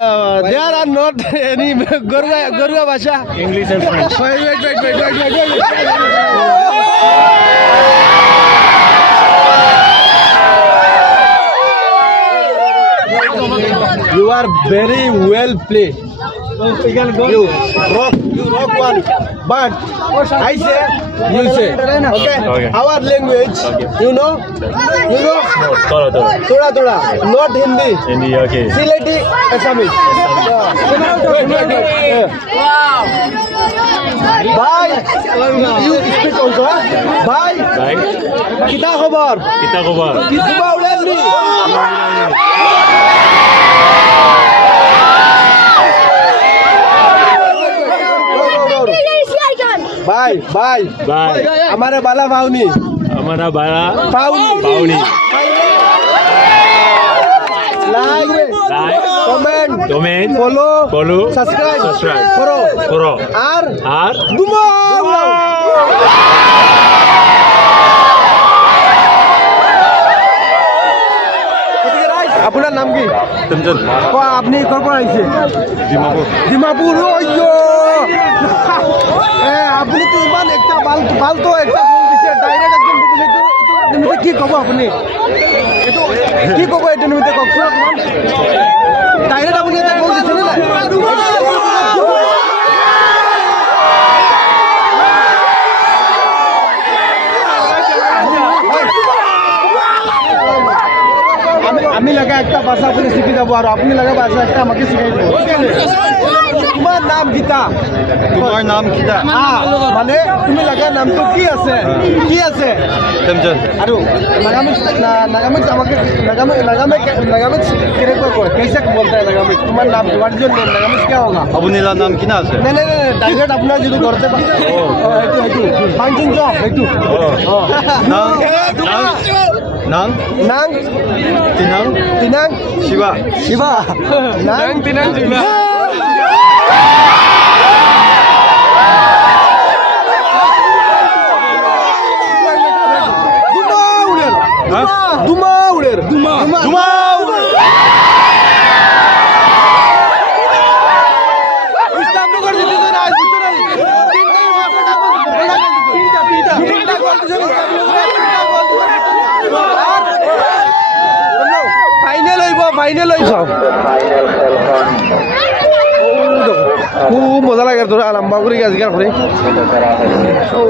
There are not any Gorua Basha. English and French. You are very well played. You rock one. But I say, you say. Okay? Okay. Our language, you know? You know? Thoda. Not Hindi. Hindi, okay. Sileti, Assamese. Wow. Bye. You speak also, huh? Bye. Bye. Kita khabar. Kita khabar. Kita ulangi. Bye. हमारे बाला भावनी हमारा बाला पाउनी like comment follow subscribe करो আর দুমা আপনার নাম কি तंजन আপনি কখন আইছে ডিমাপুর ডিমাপুর ওইয়ো আপনি তো ইমান একটা বাল তো একটা গোল দিছে ডাইরেক্ট একদম দিছে তো নিমিতে কি কব আপনি এটো কি কব এটা নিমিতে কওকচোন অকমান ডাইরেক্ট আপনি এটা গোল দিছে না আমি লাগা একটা ভাষা আপনি শিখে যাব আর আপনি লাগা ভাষা একটা আমাকে শিখাই দেব তোমার নাম গীতা তোমার নাম কিটা মানে তুমি লাগা নামটো কি আছে तंजन আৰু নাগামিক আমাকে নাগামিক কেনেকুৱা কয় कैसे बोलता है नागामिक তোমার नाम व्हाट इज योर नेम नागामिक क्या होगा আপুনিলা নাম কিনা আছে नहीं डायरेक्ट अपना जो घरते এইটো ফাংশন জব এইটো নাম নাং তিনাং শিবা নাং তিনাং Shiba Duma uler. Islam to kar dite na aaj buchho nahi. Tinta gol diche final হইব খুব মজা লাগে তোরা আরাম্বা করে আজকে করে ও